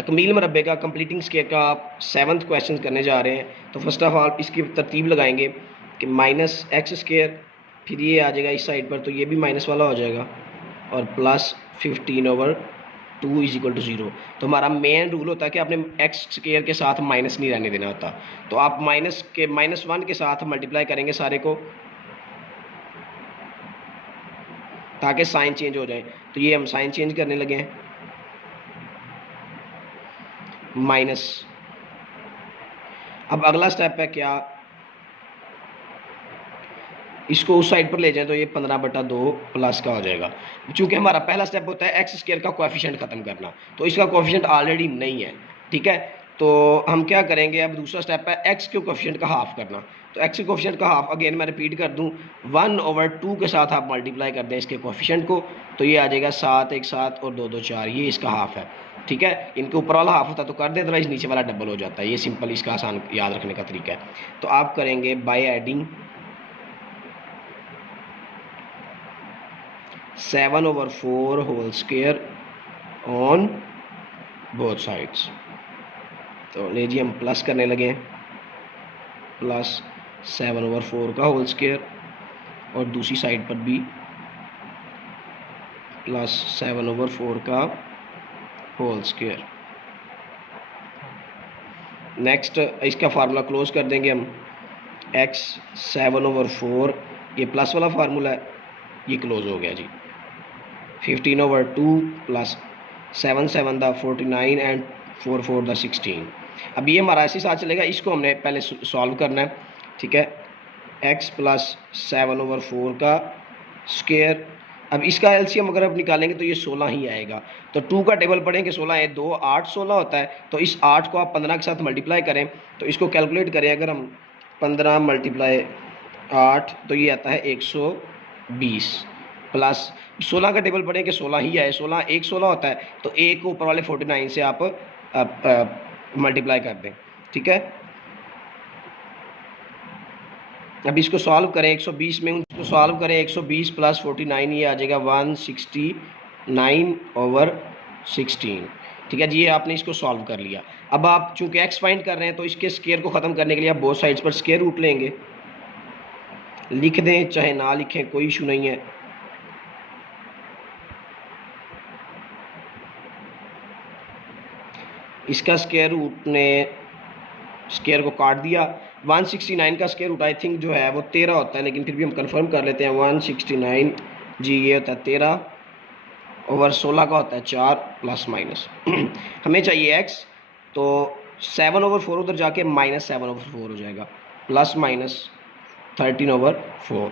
तकमील मरबे का completing square का आप 7th क्वेश्चन करने जा रहे हैं। तो फर्स्ट ऑफ ऑल इसकी तरतीब लगाएंगे कि माइनस एक्स स्केयर, फिर ये आ जाएगा इस साइड पर, तो ये भी माइनस वाला हो जाएगा, और प्लस 15/2 इज इक्वल टू 0। तो हमारा मेन रूल होता है कि आपने एक्स स्केयर के साथ माइनस नहीं रहने देना होता। तो आप -1 के साथ मल्टीप्लाई करेंगे सारे को, ताकि साइन चेंज हो जाए। तो ये हम साइन चेंज करने लगे हैं, माइनस। अब अगला स्टेप है क्या, इसको उस साइड पर ले जाए तो ये 15/2 प्लस का हो जाएगा। चूंकि हमारा पहला स्टेप होता है एक्स स्क्वायर का कोएफिशिएंट खत्म करना, तो इसका कोएफिशिएंट ऑलरेडी नहीं है, ठीक है। तो हम क्या करेंगे, अब दूसरा स्टेप है एक्स के कोएफिशिएंट का हाफ करना। तो एक्स के कोएफिशिएंट का हाफ, अगेन मैं रिपीट कर दूं, 1/2 के साथ आप मल्टीप्लाई कर दें इसके कोएफिशिएंट को, तो ये आ जाएगा 7 1 7 और 2 2 4, ये इसका हाफ है, ठीक है। इनके ऊपर वाला हाफ होता तो कर दे, अदरवाइज नीचे वाला डबल हो जाता है। ये सिंपल इसका आसान याद रखने का तरीका है। तो आप करेंगे by adding 7/4 whole square on both sides. तो ले जी हम प्लस करने लगे, प्लस 7/4 का होल स्क्वायर, और दूसरी साइड पर भी प्लस 7/4 का होल स्क्वायर। नेक्स्ट इसका फार्मूला क्लोज कर देंगे हम, x 7/4, ये प्लस वाला फार्मूला है, ये क्लोज हो गया जी। 15/2 प्लस 7 7 49 एंड 4 4 16। अब ये हमारा ऐसे साथ चलेगा, इसको हमने पहले सॉल्व करना है, ठीक है। x प्लस 7/4 का स्क्वायर, अब इसका एलसीएम अगर आप निकालेंगे तो ये 16 ही आएगा। तो 2 का टेबल पढ़ेंगे, 16 है 2 8 16 होता है। तो इस 8 को आप 15 के साथ मल्टीप्लाई करें, तो इसको कैलकुलेट करें, अगर हम 15 × 8 तो ये आता है 120, प्लस 16 का टेबल पढ़ें कि 16 ही आए, 16 1 16 होता है, तो 1 को ऊपर वाले 49 से आप मल्टीप्लाई कर दें, ठीक है। अब इसको सॉल्व करें, 120 में उसको सॉल्व करें, 120 प्लस 49, ये आ जाएगा 169/16, ठीक है जी। ये आपने इसको सॉल्व कर लिया। अब आप चूंकि एक्स फाइंड कर रहे हैं, तो इसके स्क्वायर को ख़त्म करने के लिए आप बोथ साइड्स पर स्क्वायर रूट लेंगे, लिख दें चाहे ना लिखें, कोई इशू नहीं है। इसका स्क्वायर रूट ने स्क्वायर को काट दिया। 169 का स्क्वायर रूट आई थिंक जो है वो 13 होता है, लेकिन फिर भी हम कंफर्म कर लेते हैं। 169 जी, ये होता है 13/16 का होता है 4 प्लस माइनस। हमें चाहिए x, तो 7/4 उधर जाके -7/4 हो जाएगा, प्लस माइनस 13/4।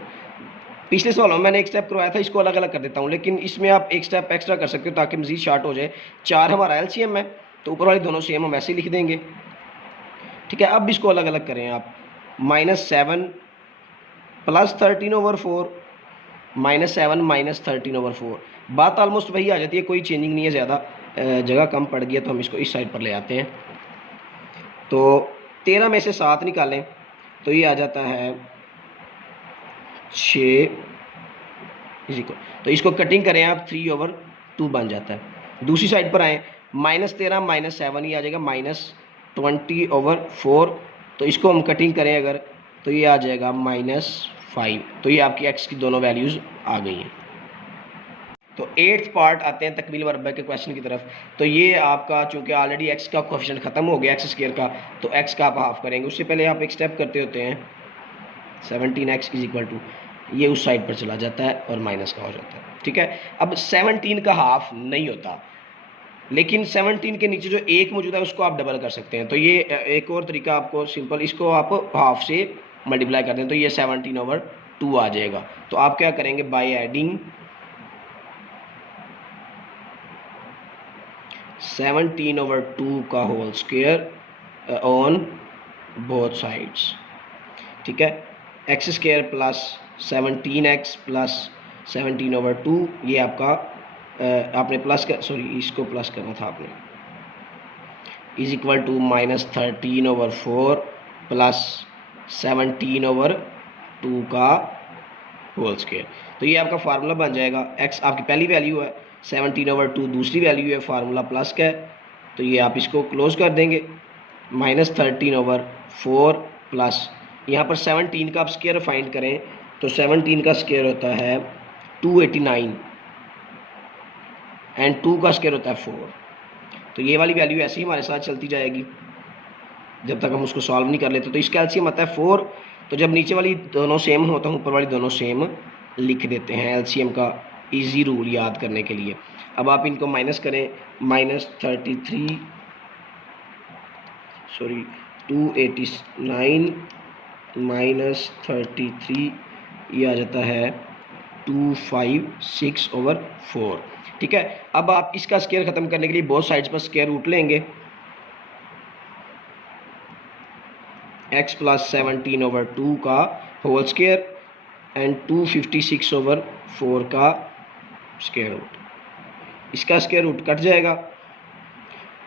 पिछले सवाल में मैंने एक स्टेप करवाया था, इसको अलग अलग कर देता हूँ, लेकिन इसमें आप एक स्टेप एक्स्ट्रा कर सकते हो ताकि मज़ीद शार्ट हो जाए। 4 हमारा एलसीएम है, तो ऊपर वाले दोनों सेम हम वैसे ही लिख देंगे, ठीक है। अब इसको अलग अलग करें आप, -7 प्लस 13/4 -7 माइनस 13/4, बात ऑलमोस्ट वही आ जाती है, कोई चेंजिंग नहीं है, ज़्यादा जगह कम पड़ गई है, तो हम इसको इस साइड पर ले आते हैं। तो 13 में से 7 निकालें तो ये आ जाता है 6 इक्वल, तो इसको कटिंग करें आप 3/2 बन जाता है। दूसरी साइड पर आएँ, -13 -7 ये आ जाएगा -20/4, तो इसको हम कटिंग करें अगर, तो ये आ जाएगा -5। तो ये आपकी x की दोनों वैल्यूज़ आ गई हैं। तो 8th पार्ट आते हैं तकमील मरबा के क्वेश्चन की तरफ। तो ये आपका चूँकि ऑलरेडी x का कोएफिशिएंट ख़त्म हो गया, x स्क्वायर का, तो x का आप हाफ करेंगे। उससे पहले आप एक स्टेप करते होते हैं, 17x इज इक्वल टू, ये उस साइड पर चला जाता है और माइनस का हो जाता है, ठीक है। अब 17 का हाफ नहीं होता, लेकिन 17 के नीचे जो 1 मौजूद है उसको आप डबल कर सकते हैं। तो ये एक और तरीका आपको सिंपल, इसको आप हाफ से मल्टीप्लाई कर दें तो ये 17/2 आ जाएगा। तो आप क्या करेंगे, बाय एडिंग 17/2 का whole square on both sides, ठीक है। X square plus 17x plus 17/2, ये आपका आपने प्लस कर, सॉरी इसको प्लस करना था आपने, इज इक्वल टू -13/4 प्लस 17/2 का होल स्क्वायर। तो ये आपका फार्मूला बन जाएगा। x आपकी पहली वैल्यू है, 17/2 दूसरी वैल्यू है, फार्मूला प्लस का है, तो ये आप इसको क्लोज कर देंगे, -13/4 प्लस यहाँ पर 17 का आप स्क्वायर फाइंड करें तो 17 का स्क्वायर होता है 289 एंड 2 का स्क्वायर होता है 4। तो ये वाली वैल्यू ऐसे ही हमारे साथ चलती जाएगी जब तक हम उसको सॉल्व नहीं कर लेते। तो इसका एलसीएम आता है 4, तो जब नीचे वाली दोनों सेम हो तो हम ऊपर वाली दोनों सेम लिख देते हैं एलसीएम का इजी रूल याद करने के लिए। अब आप इनको माइनस करें, -289 -33 ये आ जाता है 256/4। ठीक है, अब आप इसका स्क्वायर ख़त्म करने के लिए बोथ साइड्स पर स्क्वायर रूट लेंगे, x + 17/2 का होल स्क्वायर एंड 256/4 का स्क्वायर रूट। इसका स्क्वायर रूट कट जाएगा।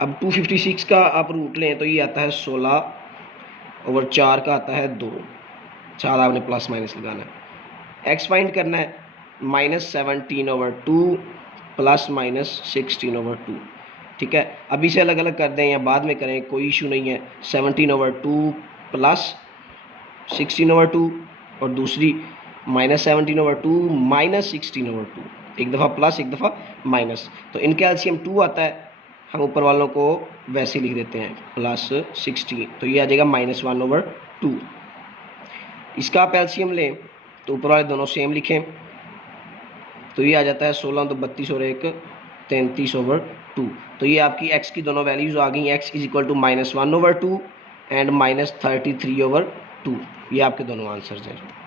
अब 256 का आप रूट लें तो ये आता है 16/4 का आता है 2, 4 आपने प्लस माइनस लगाना है। x फाइंड करना है, -17/2 ± 16/2। ठीक है, अब इसे अलग अलग कर दें या बाद में करें कोई इशू नहीं है। 17/2 + 16/2 और दूसरी -17/2 - 16/2, एक दफ़ा प्लस एक दफ़ा माइनस। तो इनका एलसीएम 2 आता है, हम ऊपर वालों को वैसे लिख देते हैं +16, तो ये आ जाएगा -1/2। इसका आप एलसीएम लें तो ऊपर वाले दोनों सेम लिखें, तो ये आ जाता है 16 तो 32 और 1 33/2। तो ये आपकी x की दोनों वैल्यूज़ आ गई, x = -1/2 एंड -33/2। ये आपके दोनों आंसर्स हैं।